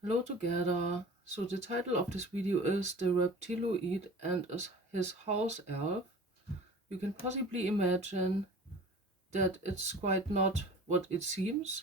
Hello together. So the title of this video is The Reptiloid and His Houseelve. You can possibly imagine that it's quite not what it seems.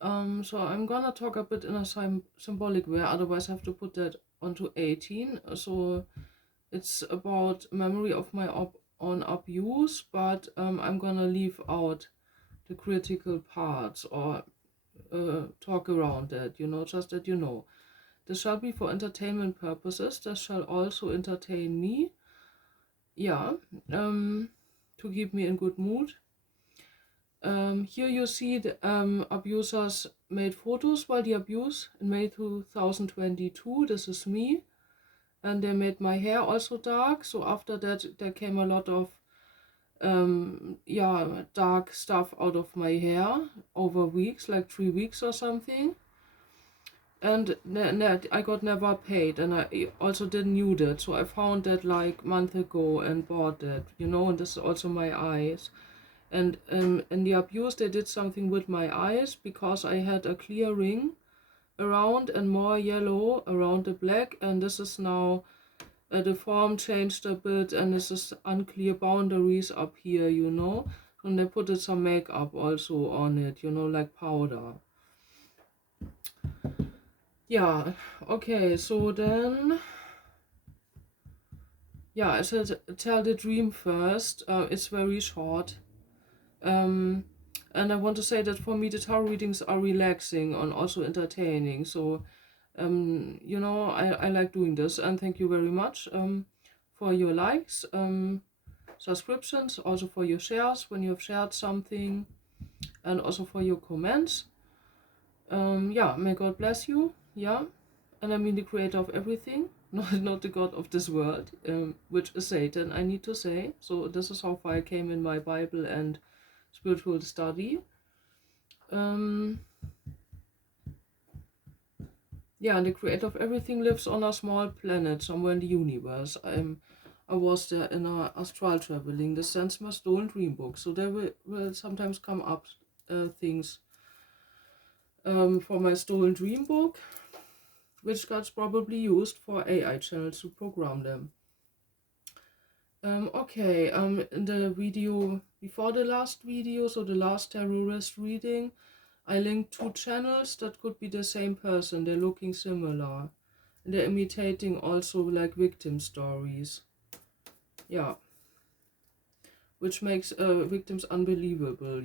So I'm gonna talk a bit in a symbolic way, otherwise I have to put that onto 18. So it's about memory of my own abuse, but I'm gonna leave out the critical parts or talk around that, just that you know. This shall be for entertainment purposes. This shall also entertain me. Yeah, to keep me in good mood. Here you see the abusers made photos while the abuse in May 2022. This is me. And they made my hair also dark. So after that, there came a lot of dark stuff out of my hair over weeks, like 3 weeks or something. And I got never paid, and I also didn't knew that, so I found that like month ago and bought that, and this is also my eyes. And in the abuse they did something with my eyes because I had a clear ring around and more yellow around the black, and this is now the form changed a bit, and this is unclear boundaries up here, and they put some makeup also on it, like powder. Yeah, okay, so then, yeah, I should tell the dream first. It's very short. And I want to say that for me, the tarot readings are relaxing and also entertaining. So, I like doing this. And thank you very much for your likes, subscriptions, also for your shares when you have shared something, and also for your comments. Yeah, may God bless you. Yeah, and I mean the creator of everything, not the God of this world, which is Satan, I need to say. So this is how far I came in my Bible and spiritual study. Yeah, and the creator of everything lives on a small planet somewhere in the universe. I was there in a astral traveling. This sends my stolen dream book. So there will sometimes come up things for my stolen dream book, which got probably used for AI channels to program them. Okay, in the video before the last video, so the last terrorist reading, I linked 2 channels that could be the same person. They're looking similar. And they're imitating also like victim stories. Yeah. Which makes victims unbelievable,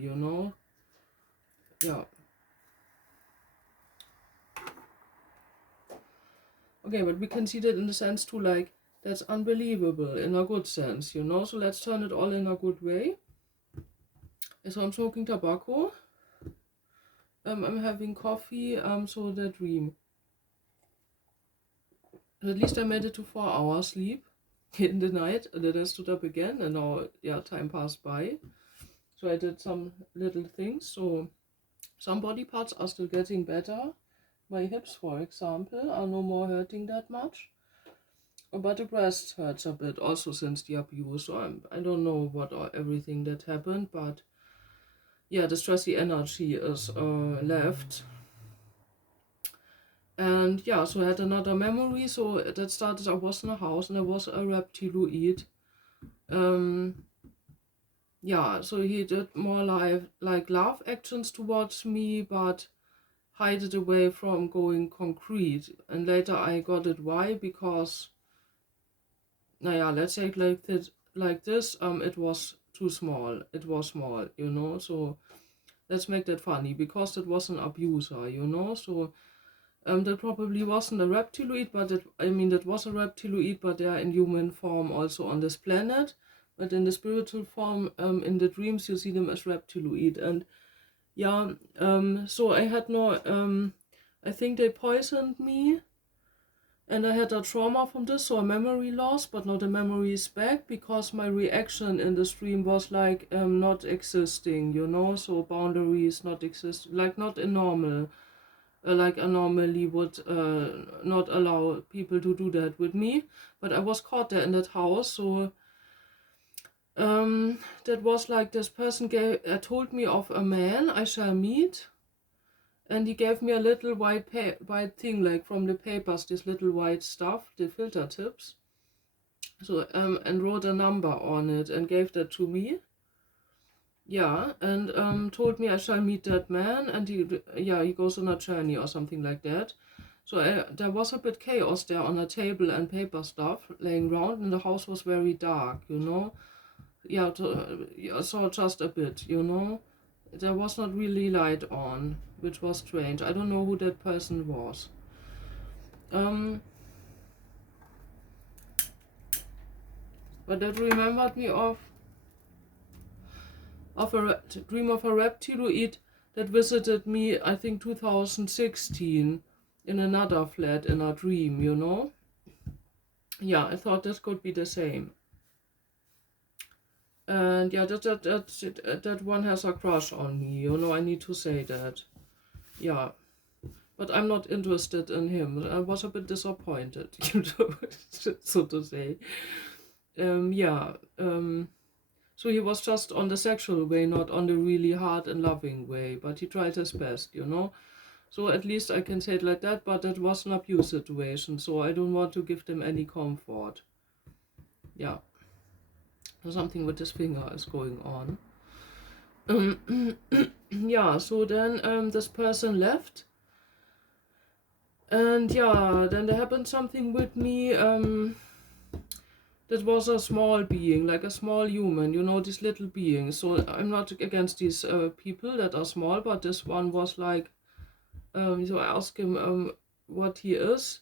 Yeah. Okay, but we can see that in the sense too, like, that's unbelievable in a good sense, So let's turn it all in a good way. So I'm smoking tobacco. I'm having coffee, so the dream. At least I made it to 4 hours sleep in the night, and then I stood up again, and now, yeah, time passed by. So I did some little things, so some body parts are still getting better. My hips, for example, are no more hurting that much. But the breast hurts a bit also since the abuse, so I don't know what or everything that happened, but yeah, the stressy energy is left. And yeah, so I had another memory. So that started, I was in a house and there was a reptiloid. Yeah, so he did more like love actions towards me, but hide it away from going concrete. And later I got it why, because, let's say like this, it was too small. It was small, so let's make that funny, because it was an abuser, so that probably wasn't a reptiloid, but that was a reptiloid, but they are in human form also on this planet. But in the spiritual form, in the dreams, you see them as reptiloid. And yeah, so I had no, I think they poisoned me. And I had a trauma from this, so a memory loss, but now the memory is back because my reaction in the stream was like not existing, so boundaries not exist, like not in normal. Like I normally would not allow people to do that with me, but I was caught there in that house. So that was like this person told me of a man I shall meet, and he gave me a little white thing, like from the papers, this little white stuff, the filter tips. So and wrote a number on it and gave that to me. Yeah, and told me I shall meet that man, and he goes on a journey or something like that. So there was a bit chaos there on a table and paper stuff laying around, and the house was very dark, you know. Yeah, so just a bit, you know. There was not really light on, which was strange. I don't know who that person was. But that remembered me of a dream of a reptiloid that visited me, I think 2016, in another flat in a dream, you know. Yeah, I thought this could be the same. And yeah, that one has a crush on me, you know, I need to say that. Yeah, but I'm not interested in him. I was a bit disappointed, you know, so to say. So he was just on the sexual way, not on the really hard and loving way, but he tried his best, you know. So at least I can say it like that, but that was an abuse situation, so I don't want to give them any comfort. Yeah. Something with his finger is going on. Yeah, so then this person left. And yeah, then there happened something with me. That was a small being, like a small human, you know, these little beings. So I'm not against these people that are small, but this one was like, so I asked him what he is.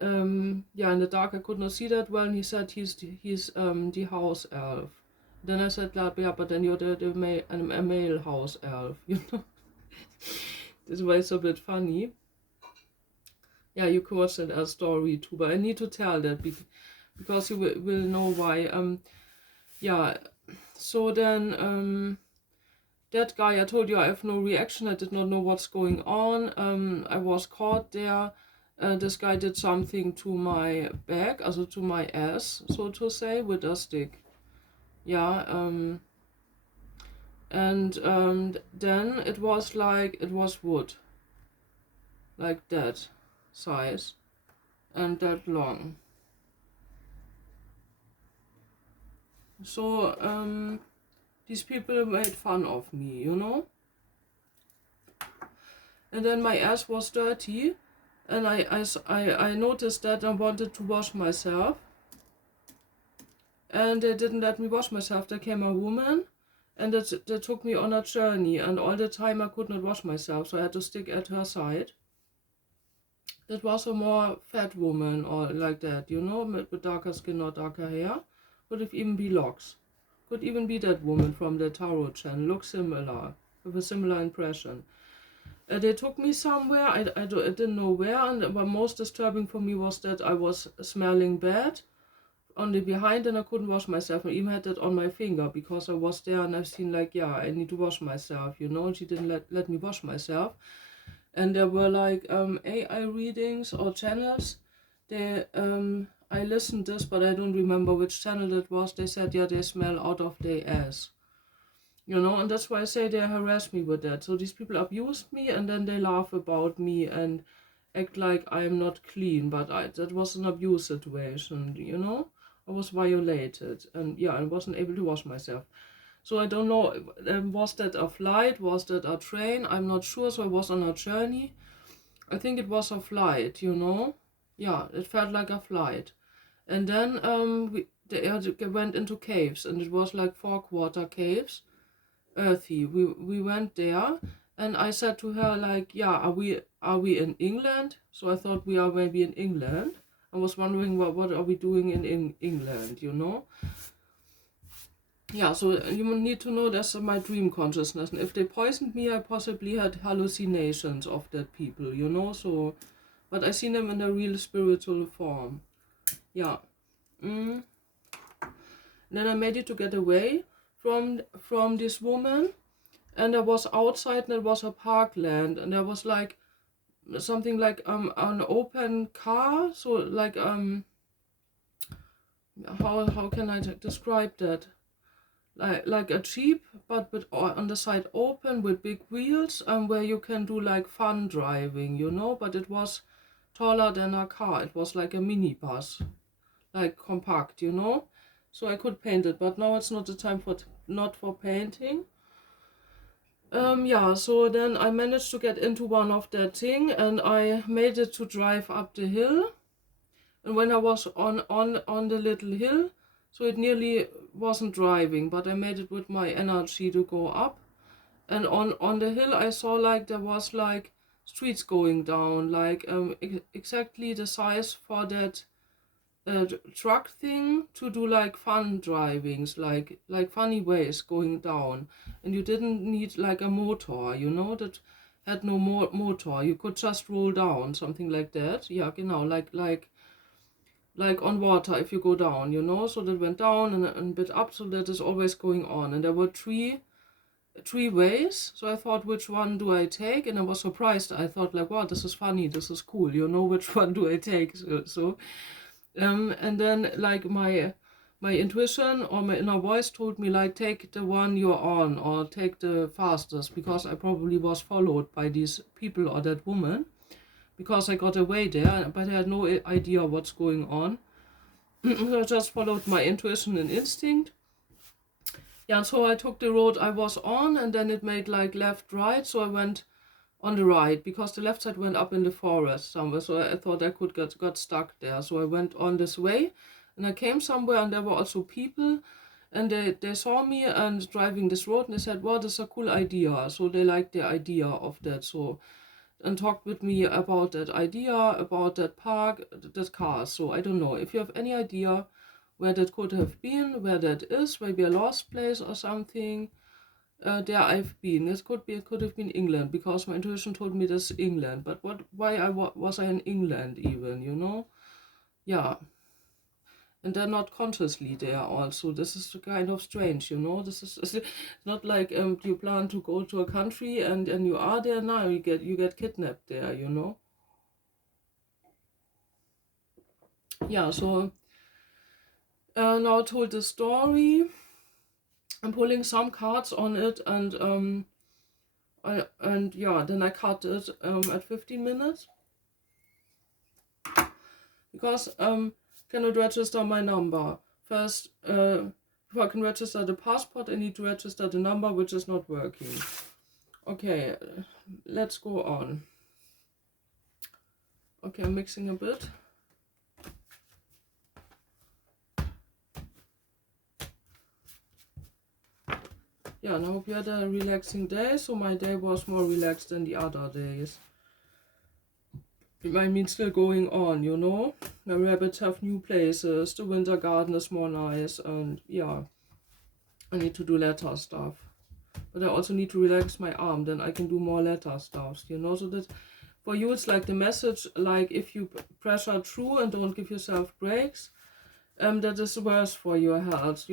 Yeah, in the dark I could not see that well, and he said he's the Houseelve. Then I said, yeah, but then you're a male Houseelve, you know. This was a bit funny. Yeah, you could watch that as a story too, but I need to tell that because you will know why. Yeah, so then that guy, I told you I have no reaction, I did not know what's going on. I was caught there. This guy did something to my back, also to my ass, so to say, with a stick. Yeah, and then it was like, it was wood. Like that size and that long. So these people made fun of me, you know. And then my ass was dirty, and I noticed that and wanted to wash myself. And they didn't let me wash myself. There came a woman, and they took me on a journey, and all the time I could not wash myself, so I had to stick at her side. That was a more fat woman, or like that, you know, with darker skin or darker hair. Could have even be locks. Could even be that woman from the Tarot channel. Looks similar, with a similar impression. They took me somewhere, I didn't know where, and what most disturbing for me was that I was smelling bad on the behind, and I couldn't wash myself. I even had that on my finger because I was there and I've seen like, yeah, I need to wash myself, you know, and she didn't let me wash myself. And there were like AI readings or channels. I listened this, but I don't remember which channel it was. They said, yeah, they smell out of their ass. You know, and that's why I say they harass me with that. So these people abused me, and then they laugh about me and act like I'm not clean. But that was an abuse situation, you know. I was violated, and yeah, I wasn't able to wash myself. So I don't know, was that a flight, was that a train? I'm not sure, so I was on a journey. I think it was a flight, you know. Yeah, it felt like a flight. And then they went into caves, and it was like 4-quarter caves, earthy. We went there, and I said to her like, yeah, are we in England? So I thought we are maybe in England. I was wondering what are we doing in England, you know. Yeah, so you need to know that's my dream consciousness, and if they poisoned me, I possibly had hallucinations of that people, you know. So, but I seen them in a real spiritual form. Yeah. Then I made it to get away from this woman, and I was outside, and it was a parkland, and there was like something like an open car, so like how can I describe that? like a Jeep, but with on the side open with big wheels, where you can do like fun driving, you know. But it was taller than a car. It was like a minibus, like compact, you know. So I could paint it, but now it's not the time for not for painting. Yeah, so then I managed to get into one of that thing, and I made it to drive up the hill. And when I was on the little hill, so it nearly wasn't driving, but I made it with my energy to go up. And on the hill, I saw like there was like streets going down, like exactly the size for that truck thing to do like fun drivings, like funny ways going down. And you didn't need like a motor, you know, that had no motor. You could just roll down, something like that. Yeah, genau, like on water if you go down, you know. So that went down and a bit up, so that is always going on. And there were three ways, so I thought, which one do I take? And I was surprised. I thought like, wow, this is funny, this is cool, you know, which one do I take? And then like my intuition or my inner voice told me like, take the one you're on, or take the fastest, because I probably was followed by these people or that woman, because I got away there, but I had no idea what's going on. So I just followed my intuition and instinct. Yeah, and so I took the road I was on, and then it made like left, right, so I went on the right, because the left side went up in the forest somewhere, so I thought I could got stuck there. So I went on this way, and I came somewhere, and there were also people, and they saw me and driving this road, and they said, wow, this is a cool idea. So they liked the idea of that, so, and talked with me about that idea, about that park, that car. So I don't know if you have any idea where that could have been, where that is, maybe a lost place or something. There I've been. It could have been England, because my intuition told me this England. But why was I in England even? You know? Yeah, and they're not consciously there. Also, this is kind of strange. You know, this is not like you plan to go to a country and you are there now. You get kidnapped there. You know? Yeah. So now I told the story. I'm pulling some cards on it, and yeah, then I cut it at 15 minutes, because cannot register my number. First, before I can register the passport, I need to register the number, which is not working. Okay, let's go on. Okay, I'm mixing a bit. Yeah, and I hope you had a relaxing day. So my day was more relaxed than the other days. It might mean still going on, you know. My rabbits have new places. The winter garden is more nice, and yeah, I need to do letter stuff. But I also need to relax my arm, then I can do more letter stuff, you know. So that for you it's like the message, like if you pressure through and don't give yourself breaks, that is worse for your health.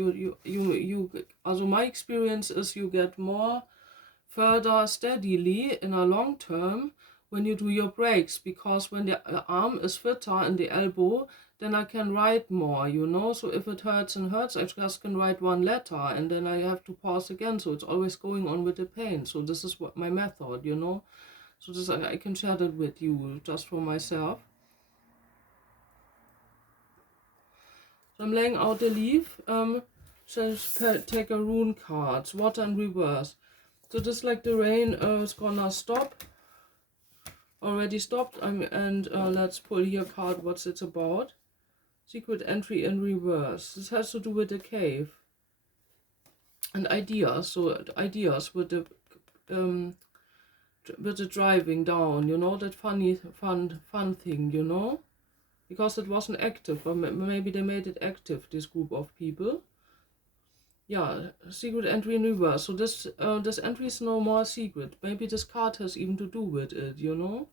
Also my experience is you get more further steadily in a long term when you do your breaks, because when the arm is fitter in the elbow, then I can write more, you know. So if it hurts and hurts, I just can write one letter, and then I have to pause again. So it's always going on with the pain. So this is what my method, you know. So this I can share that with you just for myself. So I'm laying out the leaf. Just take a rune cards, water and reverse. So just like the rain is gonna stop. Already stopped. And let's pull here a card. What's it about? Secret entry in reverse. This has to do with the cave and ideas. So ideas with the driving down. You know, that fun thing. You know, because it wasn't active, or maybe they made it active. This group of people. Yeah, secret entry in reverse. So this entry is no more secret. Maybe this card has even to do with it. You know.